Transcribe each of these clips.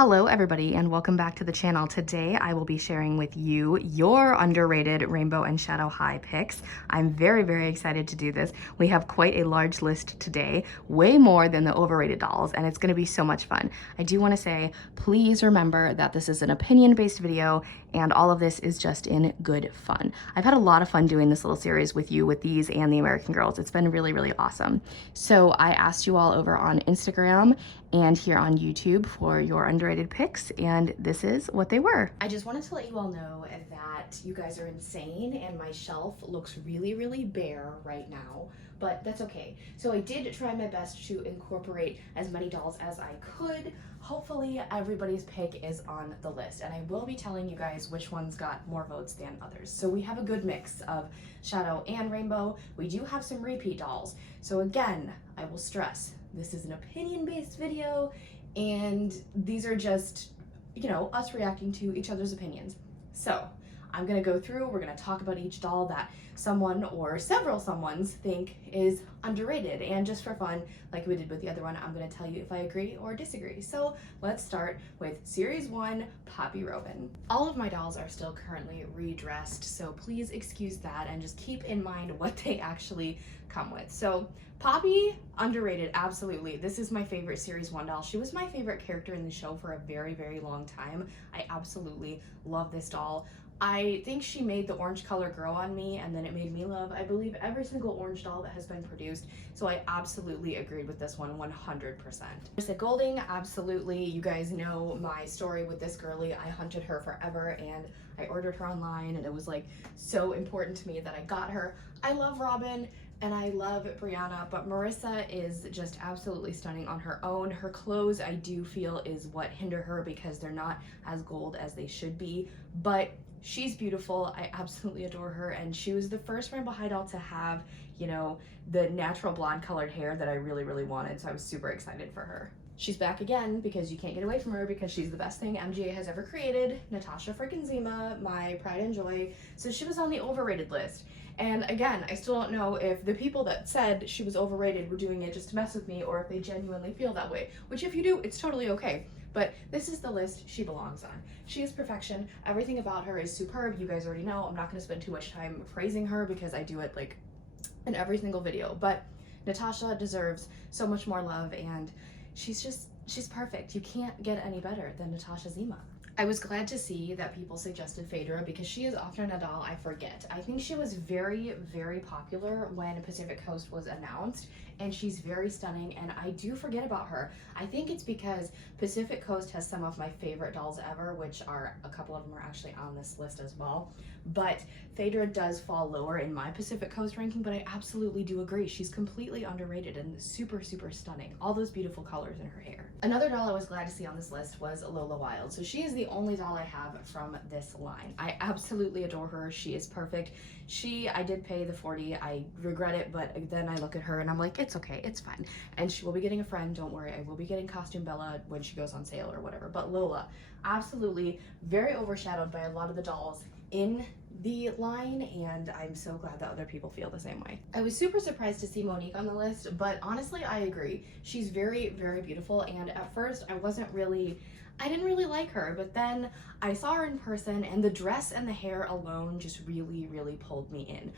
Hello everybody and welcome back to the channel. Today I will be sharing with you your underrated rainbow and shadow high picks. I'm very excited to do this. We have quite a large list today, way more than the overrated dolls, and it's going to be so much fun. I do want to say, please remember that this is an opinion-based video and all of this is just in good fun. I've had a lot of fun doing this little series with you with these and the American Girls. It's been really awesome. So I asked you all over on Instagram and here on YouTube for your underrated picks, and this is what they were. I just wanted to let you all know that you guys are insane and my shelf looks really bare right now, but that's okay. So I did try my best to incorporate as many dolls as I could. Hopefully everybody's pick is on the list, and I will be telling you guys which ones got more votes than others. So we have a good mix of shadow and rainbow. We do have some repeat dolls. So again, I will stress, this is an opinion-based video, and these are just, you know, us reacting to each other's opinions. So I'm gonna go through, we're gonna talk about each doll that someone or several someones think is underrated, and just for fun, like we did with the other one, I'm gonna tell you if I agree or disagree. So let's start with Series 1, Poppy Robin. All of my dolls are still currently redressed, so please excuse that and just keep in mind what they actually come with. So Poppy, underrated, absolutely. This is my favorite Series 1 doll. She was my favorite character in the show for a very long time. I absolutely love this doll. I think she made the orange color grow on me, and then it made me love, I believe, every single orange doll that has been produced. So I absolutely agreed with this one 100%. Marissa Golding, absolutely. You guys know my story with this girly. I hunted her forever and I ordered her online, and it was like so important to me that I got her. I love Robin and I love Brianna, but Marissa is just absolutely stunning on her own. Her clothes, I do feel, is what hinder her because they're not as gold as they should be, but she's beautiful. I absolutely adore her, and she was the first Rainbow High doll to have, you know, the natural blonde colored hair that I really wanted, so I was super excited for her. She's back again because you can't get away from her because she's the best thing MGA has ever created. Natasha freaking Zima, my pride and joy. So she was on the overrated list. And again, I still don't know if the people that said she was overrated were doing it just to mess with me or if they genuinely feel that way, which if you do, it's totally okay. But this is the list she belongs on. She is perfection. Everything about her is superb. You guys already know. I'm not gonna spend too much time praising her because I do it like in every single video, but Natasha deserves so much more love, and she's perfect. You can't get any better than Natasha Zima. I was glad to see that people suggested Phaedra because she is often a doll I forget. I think she was very popular when Pacific Coast was announced, and she's very stunning, and I do forget about her. I think it's because Pacific Coast has some of my favorite dolls ever, which are, a couple of them are actually on this list as well. But Phaedra does fall lower in my Pacific Coast ranking, but I absolutely do agree. She's completely underrated and super stunning. All those beautiful colors in her hair. Another doll I was glad to see on this list was Lola Wilde. So she is the only doll I have from this line. I absolutely adore her. She is perfect. I did pay the $40. I regret it, but then I look at her and I'm like, it's okay, it's fine. And she will be getting a friend, don't worry. I will be getting Costume Bella when she goes on sale or whatever. But Lola, absolutely very overshadowed by a lot of the dolls in the line, and I'm so glad that other people feel the same way. I was super surprised to see Monique on the list, but honestly, I agree. She's very beautiful, and at first I didn't really like her, but then I saw her in person, and the dress and the hair alone just really pulled me in.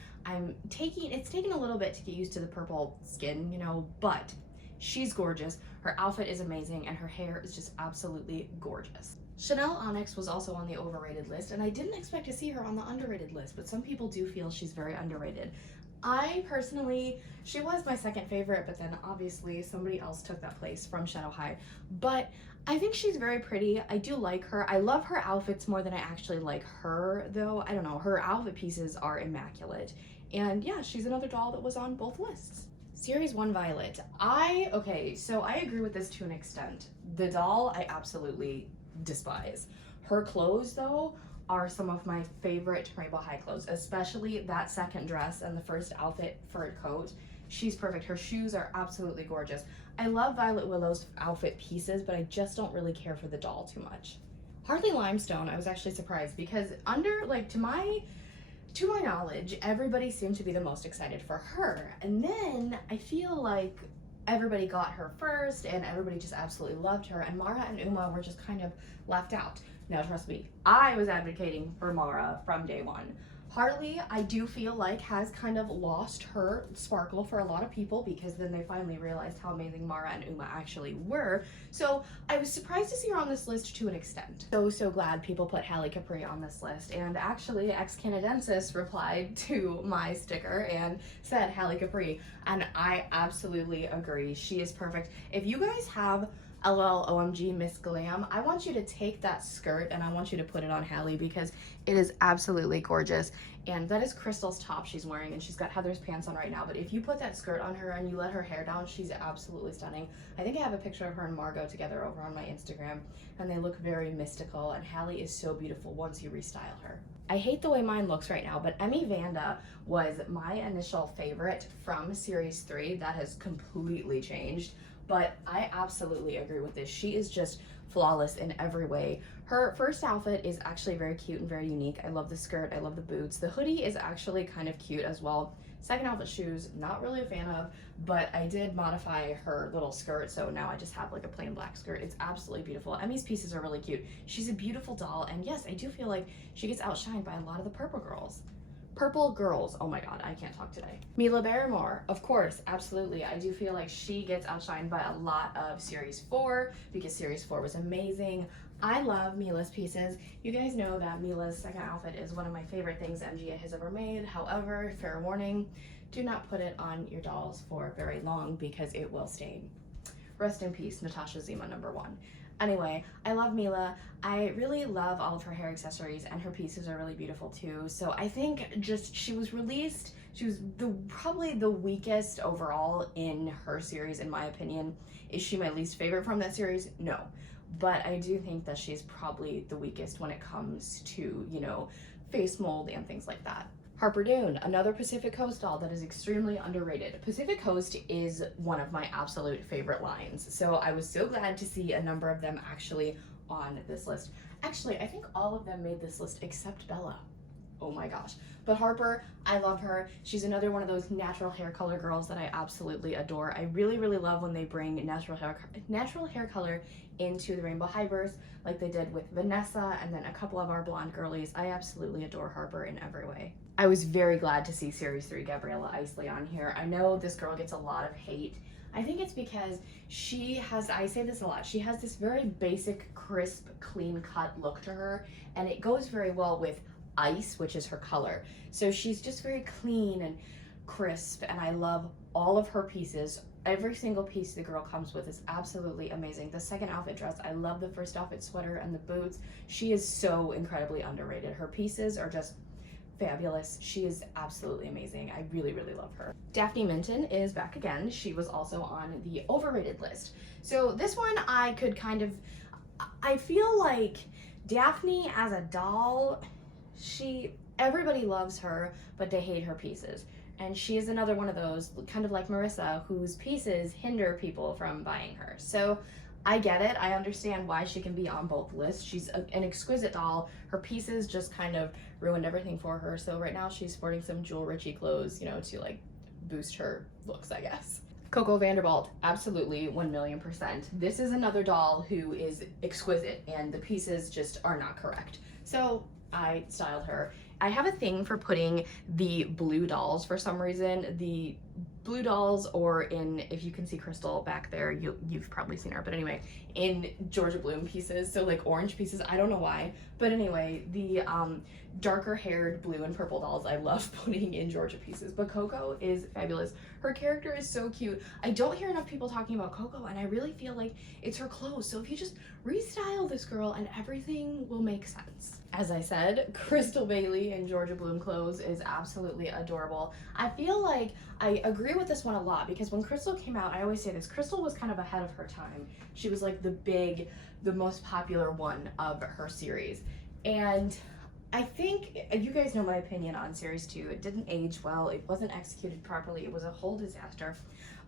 It's taken a little bit to get used to the purple skin, you know, but she's gorgeous. Her outfit is amazing, and her hair is just absolutely gorgeous. Chanel Onyx was also on the overrated list, and I didn't expect to see her on the underrated list, but some people do feel she's very underrated. I personally, she was my second favorite, but then obviously somebody else took that place from Shadow High. But I think she's very pretty. I do like her. I love her outfits more than I actually like her, though. I don't know, her outfit pieces are immaculate. And yeah, she's another doll that was on both lists. Series 1 Violet. Okay, so I agree with this to an extent. The doll I absolutely despise. Her clothes, though, are some of my favorite Rainbow High clothes, especially that second dress and the first outfit fur coat. She's perfect. Her shoes are absolutely gorgeous. I love Violet Willow's outfit pieces, but I just don't really care for the doll too much. Hartley Limestone, I was actually surprised because to my knowledge, everybody seemed to be the most excited for her. And then I feel like everybody got her first and everybody just absolutely loved her, and Mara and Uma were just kind of left out. Now trust me, I was advocating for Mara from day one. Harley, I do feel like, has kind of lost her sparkle for a lot of people because then they finally realized how amazing Mara and Uma actually were. So I was surprised to see her on this list to an extent. So glad people put Halle Capri on this list. And actually, ex-Canadensis replied to my sticker and said Halle Capri. And I absolutely agree. She is perfect. If you guys have LL OMG Miss Glam, I want you to take that skirt and I want you to put it on Halle because it is absolutely gorgeous. And that is Crystal's top she's wearing, and she's got Heather's pants on right now, but if you put that skirt on her and you let her hair down, she's absolutely stunning. I think I have a picture of her and Margot together over on my Instagram, and they look very mystical, and Halle is so beautiful once you restyle her. I hate the way mine looks right now, but Emmy Vanda was my initial favorite from Series 3. That has completely changed. But I absolutely agree with this. She is just flawless in every way. Her first outfit is actually very cute and very unique. I love the skirt, I love the boots. The hoodie is actually kind of cute as well. Second outfit, shoes, not really a fan of, but I did modify her little skirt, so now I just have like a plain black skirt. It's absolutely beautiful. Emmy's pieces are really cute. She's a beautiful doll, and yes, I do feel like she gets outshined by a lot of the purple girls. Purple girls, oh my god, I can't talk today. Mila Barrymore, of course, absolutely. I do feel like she gets outshined by a lot of Series 4 because Series 4 was amazing. I love Mila's pieces. You guys know that Mila's second outfit is one of my favorite things MGA has ever made. However, fair warning, do not put it on your dolls for very long because it will stain. Rest in peace, Natasha Zima #1. Anyway, I love Mila. I really love all of her hair accessories, and her pieces are really beautiful too. So I think just she was probably the weakest overall in her series, in my opinion. Is she my least favorite from that series? No. But I do think that she's probably the weakest when it comes to, you know, face mold and things like that. Harper Dune, another Pacific Coast doll that is extremely underrated. Pacific Coast is one of my absolute favorite lines, so I was so glad to see a number of them actually on this list. Actually, I think all of them made this list except Bella. Oh my gosh. But Harper, I love her. She's another one of those natural hair color girls that I absolutely adore. I really, really love when they bring natural hair color into the Rainbow Hybrids, like they did with Vanessa and then a couple of our blonde girlies. I absolutely adore Harper in every way. I was very glad to see Series 3 Gabriella Isley on here. I know this girl gets a lot of hate. I think it's because she has, I say this a lot, she has this very basic, crisp, clean-cut look to her, and it goes very well with ice, which is her color. So she's just very clean and crisp, and I love all of her pieces. Every single piece the girl comes with is absolutely amazing. The second outfit dress, I love the first outfit sweater and the boots. She is so incredibly underrated. Her pieces are just fabulous. She is absolutely amazing. I really, really love her. Daphne Minton is back again. She was also on the overrated list. So this one I could kind of, I feel like Daphne as a doll, everybody loves her, but they hate her pieces. And she is another one of those, kind of like Marissa, whose pieces hinder people from buying her. So I get it. I understand why she can be on both lists. She's an exquisite doll. Her pieces just kind of ruined everything for her. So right now she's sporting some Jewel Richie clothes, you know, to like boost her looks, I guess. Coco Vanderbilt, absolutely 1,000,000%. This is another doll who is exquisite and the pieces just are not correct. So I styled her. I have a thing for putting the blue dolls for some reason. The blue dolls, or in, if you can see Crystal back there, you've probably seen her, but anyway, in Georgia Bloom pieces, so like orange pieces, I don't know why, but anyway, the darker haired blue and purple dolls I love putting in Georgia pieces. But Coco is fabulous. Her character is so cute. I don't hear enough people talking about Coco, and I really feel like it's her clothes. So if you just restyle this girl and everything will make sense. As I said, Crystal Bailey in Georgia Bloom clothes is absolutely adorable. I feel like I agree with this one a lot because when Crystal came out, I always say this, Crystal was kind of ahead of her time. She was like the most popular one of her series. And I think you guys know my opinion on series 2. It didn't age well. It wasn't executed properly. It was a whole disaster.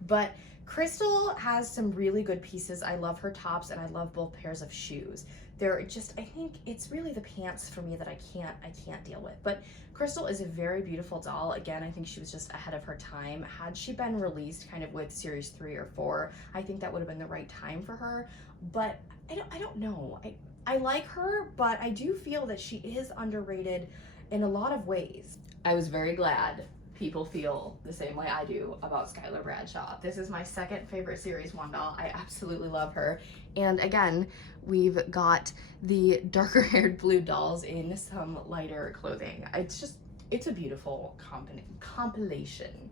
But Crystal has some really good pieces. I love her tops and I love both pairs of shoes. They're just, I think it's really the pants for me that I can't deal with. But Crystal is a very beautiful doll. Again, I think she was just ahead of her time. Had she been released kind of with series 3 or 4, I think that would have been the right time for her. But I don't know. I like her, but I do feel that she is underrated in a lot of ways. I was very glad people feel the same way I do about Skylar Bradshaw. This is my second favorite Series 1 doll. I absolutely love her. And again, we've got the darker haired blue dolls in some lighter clothing. It's a beautiful compilation.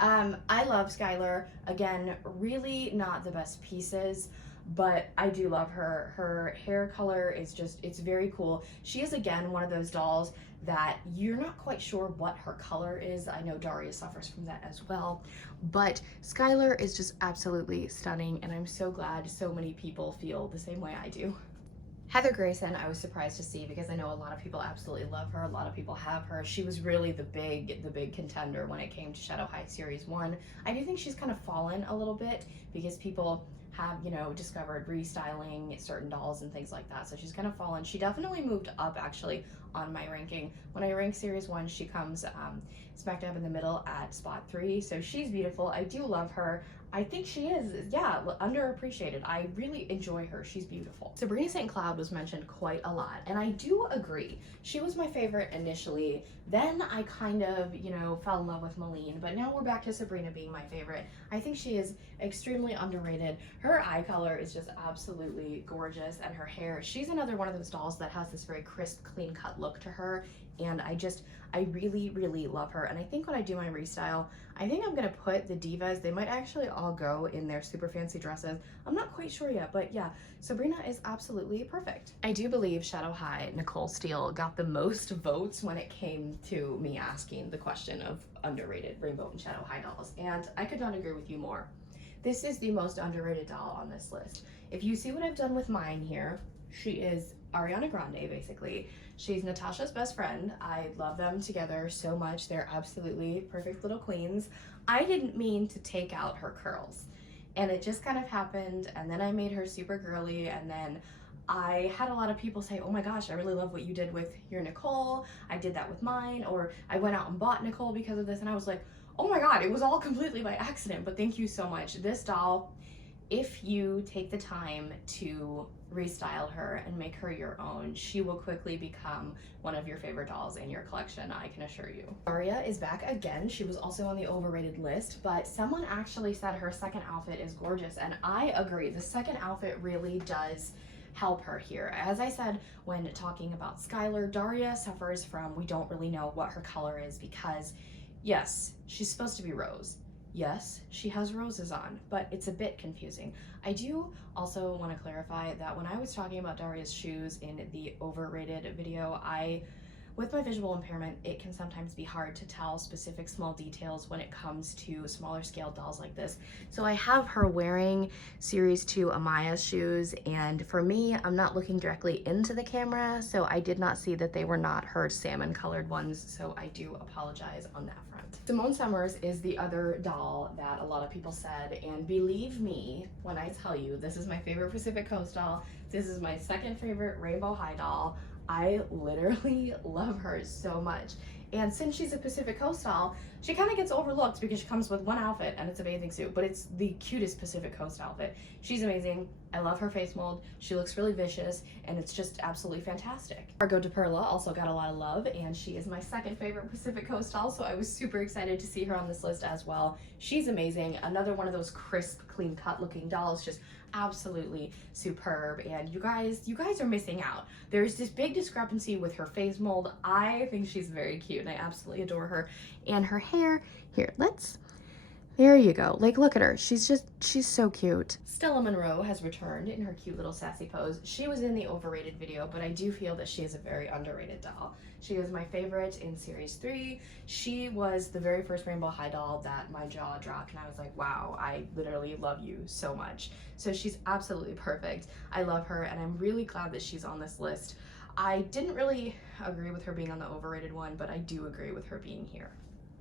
I love Skylar. Again, really not the best pieces, but I do love her. Her hair color is just, it's very cool. She is, again, one of those dolls that you're not quite sure what her color is. I know Daria suffers from that as well, but Skylar is just absolutely stunning, and I'm so glad so many people feel the same way I do. Heather Grayson, I was surprised to see because I know a lot of people absolutely love her. A lot of people have her. She was really the big contender when it came to Shadow High Series 1. I do think she's kind of fallen a little bit because people have, you know, discovered restyling certain dolls and things like that. So she's kind of fallen. She definitely moved up actually on my ranking. When I rank Series 1, she comes smack dab in the middle at spot 3. So she's beautiful. I do love her. I think she is, yeah, underappreciated. I really enjoy her. She's beautiful. Sabrina St. Cloud was mentioned quite a lot, and I do agree. She was my favorite initially. Then I kind of, you know, fell in love with Malene, but now we're back to Sabrina being my favorite. I think she is extremely underrated. Her eye color is just absolutely gorgeous, and her hair, she's another one of those dolls that has this very crisp, clean-cut look to her, and I really love her. And I think when I do my restyle, I think I'm gonna put the divas, they might actually all go in their super fancy dresses. I'm not quite sure yet, but yeah, Sabrina is absolutely perfect. I do believe Shadow High Nicole Steele got the most votes when it came to me asking the question of underrated Rainbow and Shadow High dolls, and I could not agree with you more. This is the most underrated doll on this list. If you see what I've done with mine here, she is Ariana Grande, basically. She's Natasha's best friend. I love them together so much. They're absolutely perfect little queens. I didn't mean to take out her curls, and it just kind of happened, and then I made her super girly, and then I had a lot of people say, oh my gosh, I really love what you did with your Nicole. I did that with mine, or I went out and bought Nicole because of this, and I was like, oh my god, it was all completely by accident, but thank you so much. This doll, if you take the time to restyle her and make her your own, she will quickly become one of your favorite dolls in your collection, I can assure you. Daria is back again. She was also on the overrated list, but someone actually said her second outfit is gorgeous, and I agree. The second outfit really does help her here. As I said when talking about Skylar, Daria suffers from, we don't really know what her color is because yes, she's supposed to be rose. Yes, she has roses on, but it's a bit confusing. I do also want to clarify that when I was talking about Daria's shoes in the overrated video, with my visual impairment, it can sometimes be hard to tell specific small details when it comes to smaller scale dolls like this. So I have her wearing Series 2 Amaya's shoes, and for me, I'm not looking directly into the camera, so I did not see that they were not her salmon colored ones, so I do apologize on that front. Simone Summers is the other doll that a lot of people said, and believe me when I tell you, this is my favorite Pacific Coast doll. This is my second favorite Rainbow High doll. I literally love her so much. And since she's a Pacific Coast doll, she kind of gets overlooked because she comes with one outfit and it's a bathing suit, but it's the cutest Pacific Coast outfit. She's amazing. I love her face mold. She looks really vicious, and it's just absolutely fantastic. Margot DePerla also got a lot of love, and she is my second favorite Pacific Coast doll, so I was super excited to see her on this list as well. She's amazing. Another one of those crisp, clean-cut looking dolls, just absolutely superb. And you guys are missing out. There's this big discrepancy with her face mold. I think she's very cute, and I absolutely adore her. And her hair, here, there you go. Like, look at her. She's so cute. Stella Monroe has returned in her cute little sassy pose. She was in the overrated video, but I do feel that she is a very underrated doll. She is my favorite in Series 3. She was the very first Rainbow High doll that my jaw dropped, and I was like, wow, I literally love you so much. So she's absolutely perfect. I love her, and I'm really glad that she's on this list. I didn't really agree with her being on the overrated one, but I do agree with her being here.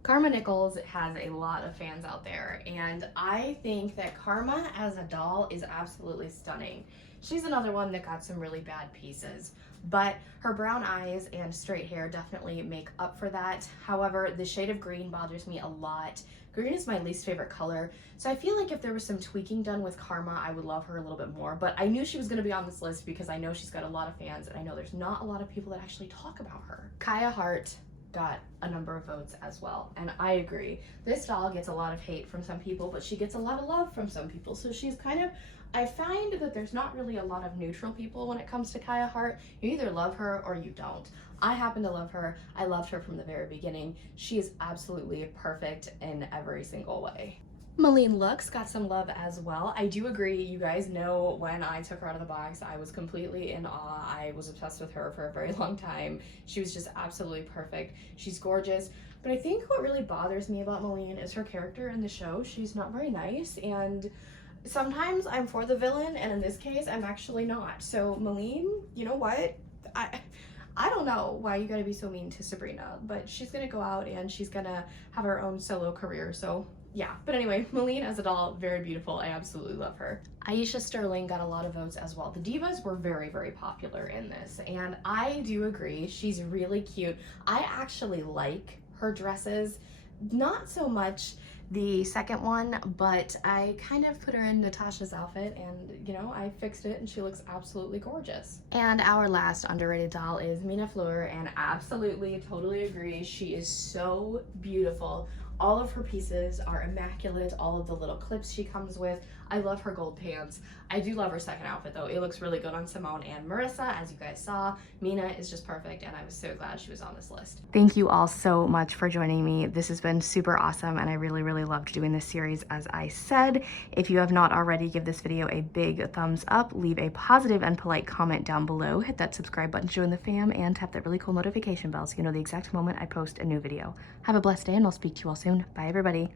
Karma Nichols has a lot of fans out there, and I think that Karma as a doll is absolutely stunning. She's another one that got some really bad pieces, but her brown eyes and straight hair definitely make up for that. However, the shade of green bothers me a lot. Green is my least favorite color, so I feel like if there was some tweaking done with Karma, I would love her a little bit more, but I knew she was going to be on this list because I know she's got a lot of fans, and I know there's not a lot of people that actually talk about her. Kaya Hart got a number of votes as well, and I agree. This doll gets a lot of hate from some people, but she gets a lot of love from some people, so she's kind of, I find that there's not really a lot of neutral people when it comes to Kaya Hart. You either love her or you don't. I happen to love her. I loved her from the very beginning. She is absolutely perfect in every single way. Malene Looks got some love as well. I do agree, you guys know when I took her out of the box, I was completely in awe. I was obsessed with her for a very long time. She was just absolutely perfect. She's gorgeous. But I think what really bothers me about Malene is her character in the show. She's not very nice, and sometimes I'm for the villain, and in this case, I'm actually not. So Malene, you know what? I don't know why you gotta be so mean to Sabrina, but she's gonna go out and she's gonna have her own solo career, so yeah. But anyway, Malene as a doll, very beautiful. I absolutely love her. Aisha Sterling got a lot of votes as well. The divas were very, very popular in this, and I do agree, she's really cute. I actually like her dresses, not so much the second one, but I kind of put her in Natasha's outfit, and you know, I fixed it and she looks absolutely gorgeous. And our last underrated doll is Mina Fleur, and absolutely, totally agree. She is so beautiful. All of her pieces are immaculate, all of the little clips she comes with. I love her gold pants. I do love her second outfit though. It looks really good on Simone and Marissa, as you guys saw. Mina is just perfect, and I was so glad she was on this list. Thank you all so much for joining me. This has been super awesome, and I really, really loved doing this series, as I said. If you have not already, give this video a big thumbs up, leave a positive and polite comment down below, hit that subscribe button to join the fam, and tap that really cool notification bell so you know the exact moment I post a new video. Have a blessed day, and I'll speak to you all soon. Bye, everybody.